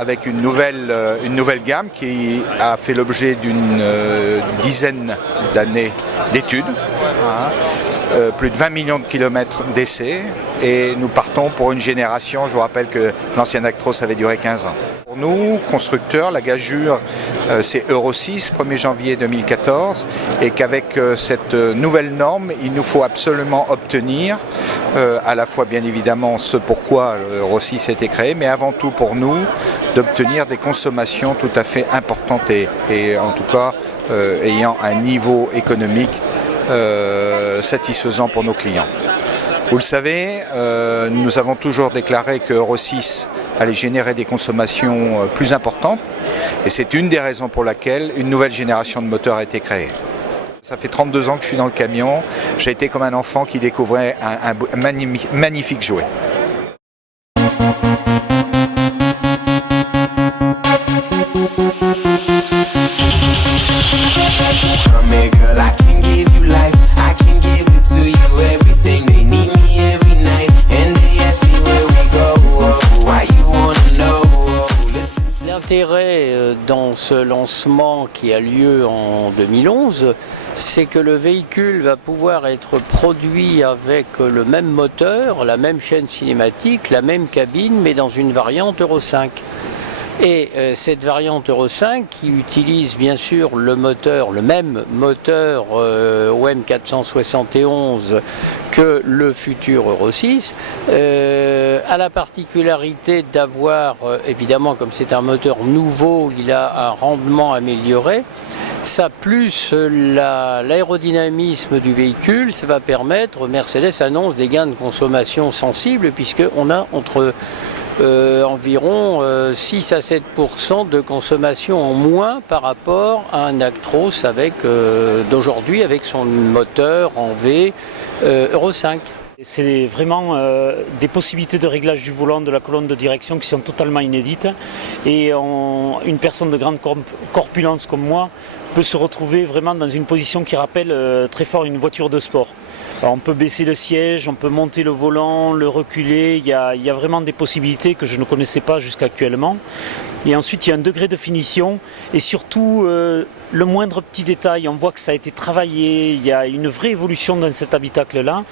avec une nouvelle gamme qui a fait l'objet d'une dizaine d'années d'études, plus de 20 millions de kilomètres d'essais, et nous partons pour une génération. Je vous rappelle que l'ancienne Actros avait duré 15 ans. Pour nous, constructeurs, la gageure, c'est Euro 6, 1er janvier 2014, et qu'avec cette nouvelle norme, il nous faut absolument obtenir, à la fois bien évidemment ce pourquoi l'Euro 6 a été créé, mais avant tout pour nous, d'obtenir des consommations tout à fait importantes et en tout cas ayant un niveau économique satisfaisant pour nos clients. Vous le savez, nous avons toujours déclaré que Euro 6 allait générer des consommations plus importantes, et c'est une des raisons pour laquelle une nouvelle génération de moteurs a été créée. Ça fait 32 ans que je suis dans le camion, j'ai été comme un enfant qui découvrait un magnifique jouet. L'intérêt dans ce lancement qui a lieu en 2011, c'est que le véhicule va pouvoir être produit avec le même moteur, la même chaîne cinématique, la même cabine, mais dans une variante Euro 5. Et cette variante Euro 5 qui utilise bien sûr le même moteur OM 471 que le futur Euro 6, a la particularité d'avoir, évidemment comme c'est un moteur nouveau, il a un rendement amélioré. Ça plus l'aérodynamisme du véhicule, ça va permettre, Mercedes annonce des gains de consommation sensibles puisqu'on a entre environ 6 à 7% de consommation en moins par rapport à un Actros d'aujourd'hui avec son moteur en V Euro 5. C'est vraiment des possibilités de réglage du volant, de la colonne de direction qui sont totalement inédites, et une personne de grande corpulence comme moi peut se retrouver vraiment dans une position qui rappelle très fort une voiture de sport. Alors on peut baisser le siège, on peut monter le volant, le reculer, il y a vraiment des possibilités que je ne connaissais pas jusqu'actuellement. Et ensuite il y a un degré de finition et surtout le moindre petit détail, on voit que ça a été travaillé, il y a une vraie évolution dans cet habitacle-là.